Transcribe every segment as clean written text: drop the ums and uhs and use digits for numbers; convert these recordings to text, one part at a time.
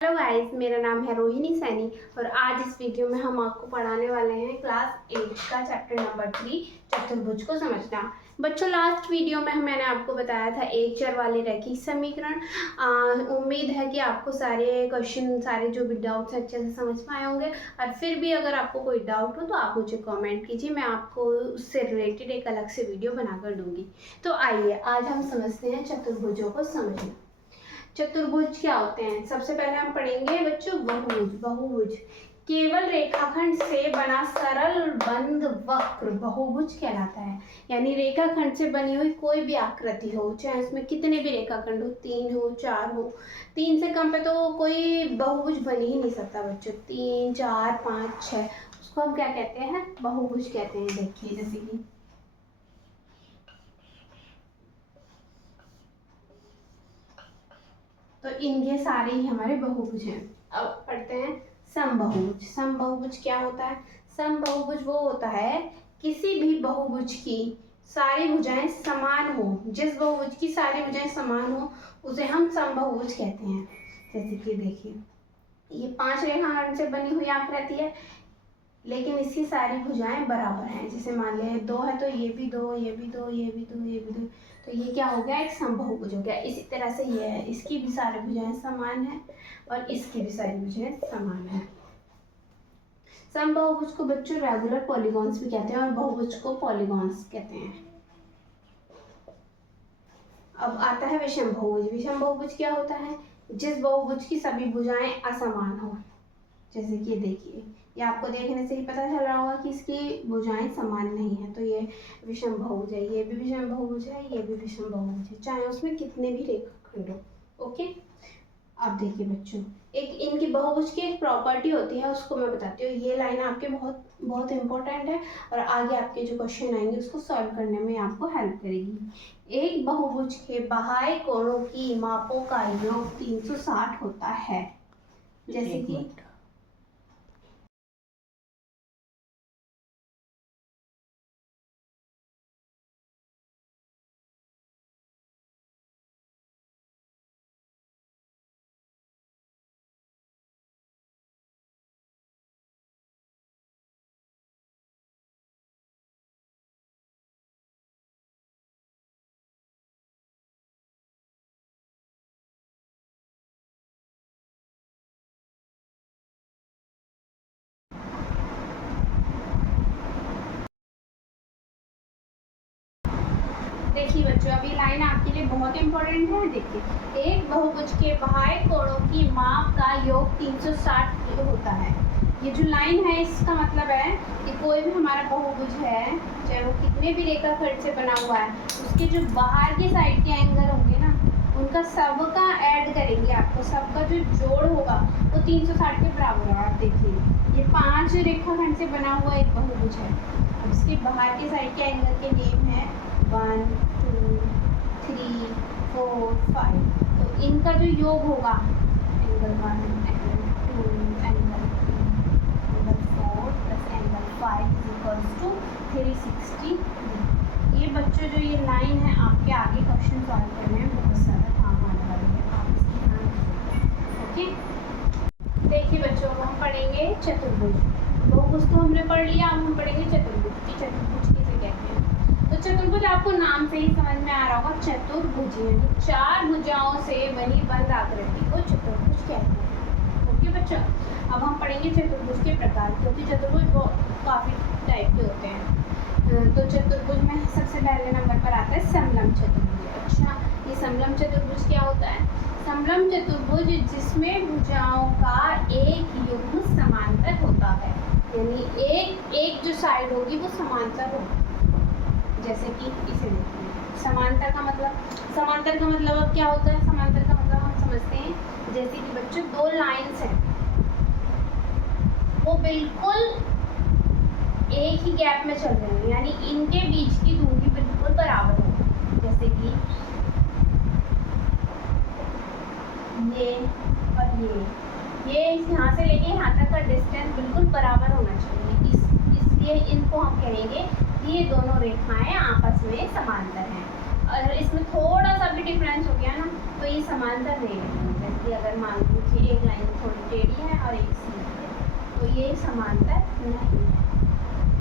Hello guys, मेरा नाम है रोहिणी सैनी और आज इस वीडियो में हम आपको पढ़ाने वाले हैं क्लास 8 का चैप्टर नंबर 3 चतुर्भुज को समझना। बच्चों, लास्ट वीडियो में मैंने आपको बताया था एक चर वाले रैखिक समीकरण। उम्मीद है कि आपको सारे क्वेश्चन, सारे जो भी डाउट्स अच्छे से समझ पाए होंगे। और फिर भी अगर आपको कोई डाउट हो तो आप मुझे कमेंट कीजिए, मैं आपको उससे रिलेटेड एक अलग से वीडियो बनाकर दूंगी। तो आइए आज हम समझते हैं चतुर्भुजों को समझना। चतुर्भुज क्या होते हैं? सबसे पहले हम पढ़ेंगे बच्चों बहुभुज। बहुभुज केवल रेखाखंड से बना सरल बंद वक्र बहुभुज कहलाता है। यानी रेखाखंड से बनी हुई कोई भी आकृति हो, चाहे उसमें कितने भी रेखाखंड हो, 3 हो 4 हो, 3 से कम पे तो कोई बहुभुज बन ही नहीं सकता बच्चों। 3 4 5 6 उसको हम क्या कहते हैं? बहुभुज कहते हैं। देखिए जैसे कि तो इनके सारे ही हमारे बहुभुज हैं। अब पढ़ते हैं समबाहुभुज। समबाहुभुज क्या होता है? समबाहुभुज वो होता है किसी भी बहुभुज की सारी भुजाएं समान हो। जिस बहुभुज की सारी भुजाएं समान हो उसे हम समबाहुभुज कहते हैं। जैसे कि देखिए, ये 5 रेखाखंड से बनी हुई आकृति है, लेकिन इसकी सारी भुजाएं बराबर हैं। जैसे मान लें 2 है तो ये भी 2, ये भी 2, ये भी 2, ये भी 2, तो ये क्या हो गया? एक समबाहुभुज हो गया। इसी तरह से ये है, इसकी भी सारी भुजाएं समान है और इसकी भी सारी भुजाएं समान है। समबाहुभुज को बच्चों रेगुलर पॉलीगॉन्स भी कहते हैं और बहुभुज को पॉलीगॉन्स कहते हैं। अब आता है विषम बहुभुज। विषम बहुभुज क्या होता है? जिस बहुभुज की सभी भुजाएं असमान हो। जैसे कि देखिए, ये आपको देखने से ही पता चल रहा होगा कि इसकी भुजाएं समान नहीं है, तो ये विषम बहुभुज है। ये भी विषम बहुभुज है, ये भी विषम बहुभुज है, चाहे उसमें कितने भी रेखाखंड हो। ओके, अब देखिए बच्चों, एक इनकी बहुभुज की एक प्रॉपर्टी होती है, उसको मैं बताती हूँ। ये लाइन आपके बहुत बहुत इंपॉर्टेंट है और आगे आपके जो क्वेश्चन आएंगे उसको सॉल्व करने में आपको हेल्प करेगी। एक बहुभुज के बाह्य कोणों की मापों का योग 360 होता है। जैसे कि देखिए बच्चों, अभी लाइन आपके लिए बहुत इंपॉर्टेंट है। देखिए, एक बहुभुज के बाह्य कोणों की माप का योग 360 होता है। ये जो लाइन है इसका मतलब है कि कोई भी हमारा बहुभुज है, चाहे वो कितने भी रेखाखंड से बना हुआ है, उसके जो बाहर के साइड के एंगल होंगे ना, उनका सबका ऐड करेंगे आपको, सबका जो जोड़ होगा वो 360 के बराबर होगा। आप देखिए, ये 5 रेखाखंड से बना हुआ एक बहुभुज है। अब इसके बाहर के साइड के एंगल के नेम है 1 2 3 4 5। तो इनका जो योग होगा angle 1 angle 2 angle 3 angle 4 plus angle 5 is equals to 360 degree. ये बच्चों जो ये लाइन है आपके आगे क्वेश्चन सॉल्व करने में बहुत सारा काम आने वाली है, आप इसकी ध्यान रखिए। ओके, देखिए बच्चों, हम पढ़ेंगे चतुर्भुज। बहुभुज तो हमने पढ़ लिया, अब हम पढ़ेंगे चतुर्भुज की चतुर्भुज किसे कहते हैं। तो चतुर्भुज आपको नाम से ही समझ में आ रहा होगा, चतुर्भुज यानी 4 भुजाओं से बनी बंद आकृति को चतुर्भुज कहते हैं। ओके बच्चों, अब हम पढ़ेंगे चतुर्भुज के प्रकार, क्योंकि चतुर्भुज काफ़ी टाइप के होते हैं। तो चतुर्भुज में सबसे पहले नंबर पर आता है समलंब चतुर्भुज। अच्छा, ये समलंब चतुर्भुज क्या होता है? समलंब चतुर्भुज जिसमें भुजाओं का एक युग्म समांतर होता है, यानी एक जो साइड होगी वो समांतर होगी। जैसे कि इसे देखिए, समांतर का मतलब अब क्या होता है? समांतर का मतलब हम समझते हैं, जैसे कि बच्चों 2 लाइंस हैं, वो बिल्कुल एक ही गैप में चल रहे हैं, यानी इनके बीच की दूरी बिल्कुल बराबर हो। जैसे कि ये और ये यहाँ से लेके यहाँ तक का डिस्टेंस बिल्कुल बराबर होना चाहिए। इसलिए इनको हम कहेंगे कि ये दोनों रेखाएं आपस में समांतर हैं। और इसमें थोड़ा सा भी डिफरेंस हो गया ना तो ये समांतर नहीं रहेंगे। होगी अगर मान लो कि एक लाइन थोड़ी टेढ़ी है और एक सीधी है, तो ये समांतर नहीं है।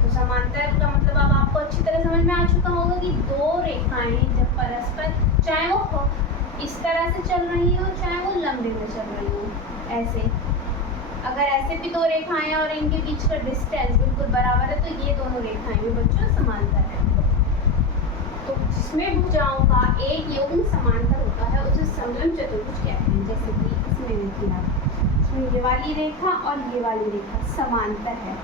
तो समांतर का मतलब अब आपको अच्छी तरह समझ में आ चुका होगा कि दो रेखाएं जब परस्पर, चाहे वो इस तरह से चल रही हो चाहे वो लंबे में चल रही हो, ऐसे अगर ऐसे भी दो रेखाएं और इनके बीच का डिस्टेंस बिल्कुल बराबर है तो ये दोनों रेखाएं भी बच्चों समांतर है। तो जिसमें भुजाओं का एक युग्म समांतर होता है उसे समलंब चतुर्भुज कहते हैं। जैसे कि इसमें देखिए आप, इसमें ये वाली रेखा और ये वाली रेखा समांतर है,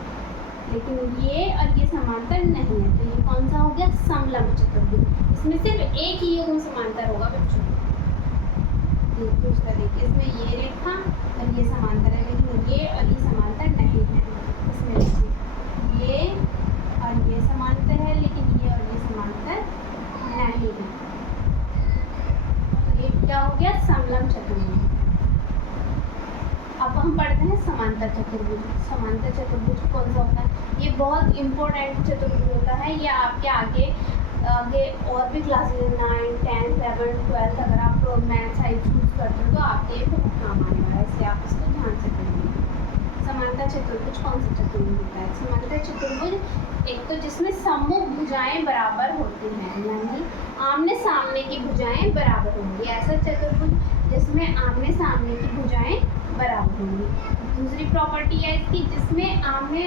लेकिन ये और ये समांतर नहीं है, तो ये कौन सा हो गया? समलंब चतुर्भुज। इसमें सिर्फ एक ही युग्म समांतर होगा बच्चों। देखिए उसका, देखिए इसमें ये रेखा और ये समांतर है, लेकिन ये और ये समांतर नहीं है। इसमें देखिए ये और ये समांतर है, लेकिन ये और ये समांतर नहीं है। तो ये क्या हो गया? समलंब चतुर्भुज। अब हम पढ़ते हैं समांतर चतुर्भुज। समांतर चतुर्भुज कौन सा होता है? ये बहुत इंपॉर्टेंट चतुर्भुज होता है। ये आपके आगे आगे और भी क्लासेस 9, 10, 11, 12 अगर आप मैथ साइड चूज करते हो तो आपके बहुत काम आने वाला है, इसलिए आप इसको ध्यान से पढ़िए। समांतर चतुर्भुज कौन सा चतुर्भुज होता है? समांतर चतुर्भुज एक तो जिसमें सम्मुख भुजाएं बराबर होती हैं, यानी आमने सामने की भुजाएं बराबर होंगी, ऐसा चतुर्भुज जिसमें आमने सामने की भुजाएं बराबर होंगी। दूसरी प्रॉपर्टी है इसकी जिसमें आमने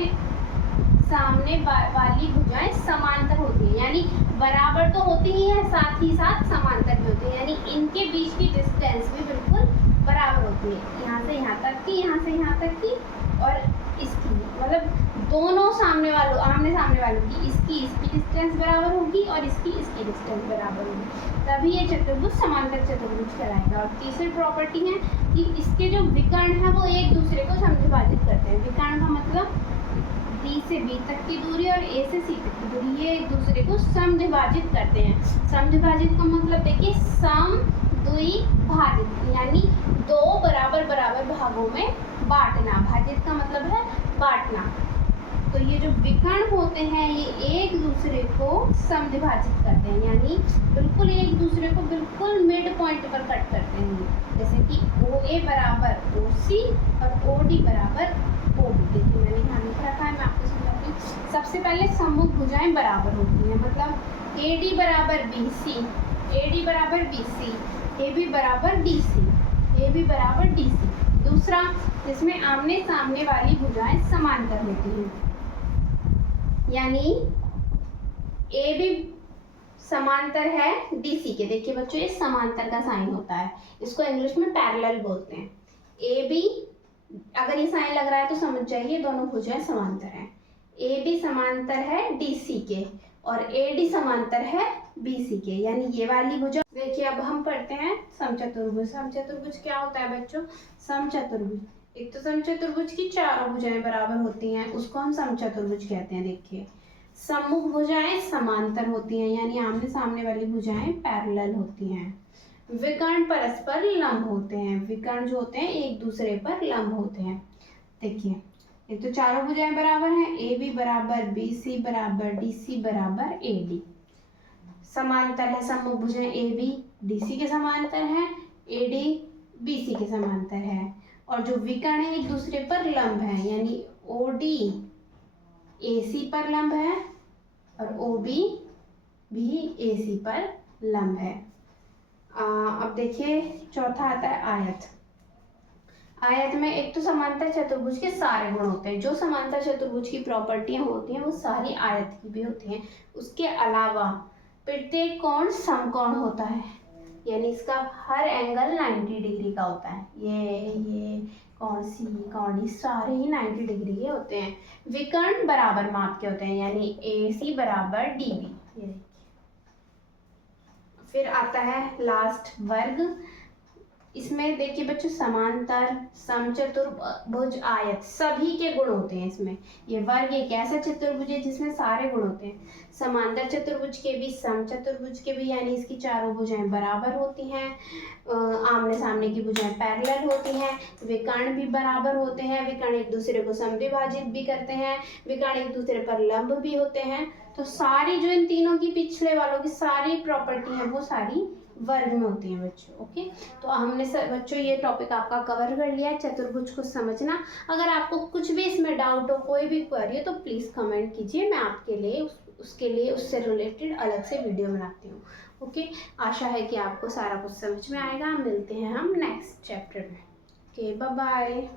सामने वाली भुजाएं समांतर होती हैं, यानी बराबर तो होती ही है साथ ही साथ समांतर भी होती है, यानी इनके बीच की डिस्टेंस भी बिल्कुल बराबर होती है। यहाँ से यहाँ तक की, यहाँ से यहाँ तक की और इसकी, मतलब दोनों सामने वालों, आमने सामने वालों की इसकी डिस्टेंस बराबर होगी और इसकी डिस्टेंस बराबर होगी, तभी ये चतुर्भुज समांतर चतुर्भुज कहलाएगा। और तीसरी प्रॉपर्टी है कि इसके जो विकर्ण है वो एक दूसरे को समविभाजित करते हैं। विकर्ण का मतलब D से B तक की दूरी और A से C तक की दूरी, ये एक दूसरे को समद्विभाजित करते हैं। समद्विभाजित का मतलब देखिए समद्विभाजित, यानी दो बराबर बराबर भागों में बांटना। भाजित का मतलब है बांटना। तो ये जो विकर्ण होते हैं ये एक दूसरे को समद्विभाजित करते हैं, यानी बिल्कुल एक दूसरे को बिल्कुल मिड पॉइंट पर कट करते हैं। जैसे कि OA बराबर OC और OD बराबर OB। देखिए मैंने ध्यान में रखा है, मैं आपको समझाती हूँ। सबसे पहले सम्मुख भुजाएं बराबर होती हैं, मतलब AD बराबर BC, AD बराबर BC, AB बराबर DC, AB बराबर DC। दूसरा, जिसमें आमने सामने वाली भुजाएं समांतर होती हैं, यानी AB समांतर है DC के। देखिए बच्चों ये समांतर का साइन होता है, इसको इंग्लिश में पैरेलल बोलते हैं। AB अगर ये साइन लग रहा है तो समझ जाइए दोनों भुजाएं समांतर हैं। AB समांतर है DC के और AD समांतर है BC के, यानी ये वाली भुजा। देखिए अब हम पढ़ते हैं समचतुर्भुज। समचतुर्भुज क्या होता है बच्चों? समचतुर्भुज एक तो समचतुर्भुज की चारों भुजाएं बराबर होती हैं, उसको हम समचतुर्भुज कहते हैं। देखिए सम्मुख भुजाएं समांतर होती हैं, यानी आमने सामने वाली भुजाएं पैरेलल होती हैं। विकर्ण परस्पर लंब होते हैं, विकर्ण जो होते हैं एक दूसरे पर लंब होते हैं। देखिए एक तो चारों भुजाएं बराबर हैं, AB बराबर BC बराबर DC बराबर AD। समांतर है, सम्मुख भुजाएं AB DC के समांतर है, AD BC के समांतर है। और जो विकर्ण है एक दूसरे पर लंब है, यानी OD AC पर लंब है और OB भी AC पर लंब है। अब देखिए चौथा आता है आयत। आयत में एक तो समांतर चतुर्भुज के सारे गुण होते हैं, जो समांतर चतुर्भुज की प्रॉपर्टियां होती हैं वो सारी आयत की भी होती हैं। उसके अलावा प्रत्येक कोण समकोण होता है, यानी इसका हर एंगल 90 डिग्री का होता है। ये कोण C कोण D सारे ही 90 डिग्री के होते हैं। विकर्ण बराबर माप के होते हैं, यानी AC बराबर DB। फिर आता है लास्ट वर्ग। इसमें देखिए बच्चों समांतर, समचतुर्भुज, आयत सभी के गुण होते हैं इसमें। ये वर्ग एक ऐसा चतुर्भुज है जिसमें सारे गुण होते हैं। समांतर चतुर्भुज के भी समचतुर्भुज के भी, यानी इसकी चारों भुजाएं बराबर होती हैं, आमने सामने की भुजाएं पैरेलल होती हैं, विकर्ण भी बराबर होते हैं, विकर्ण एक दूसरे को समद्विभाजित भी करते हैं, विकर्ण एक दूसरे पर लंब भी होते हैं। तो सारी जो इन तीनों की पिछले वालों की सारी प्रॉपर्टी है वो सारी वर्ग में होती हैं बच्चों। ओके, तो हमने बच्चों ये टॉपिक आपका कवर कर लिया है, चतुर्भुज को समझना। अगर आपको कुछ भी इसमें डाउट हो, कोई भी क्वेरी हो, तो प्लीज़ कमेंट कीजिए, मैं आपके लिए उसके लिए उससे रिलेटेड अलग से वीडियो बनाती हूँ। ओके, आशा है कि आपको सारा कुछ समझ में आएगा। मिलते हैं हम नेक्स्ट चैप्टर में। Okay, bye bye.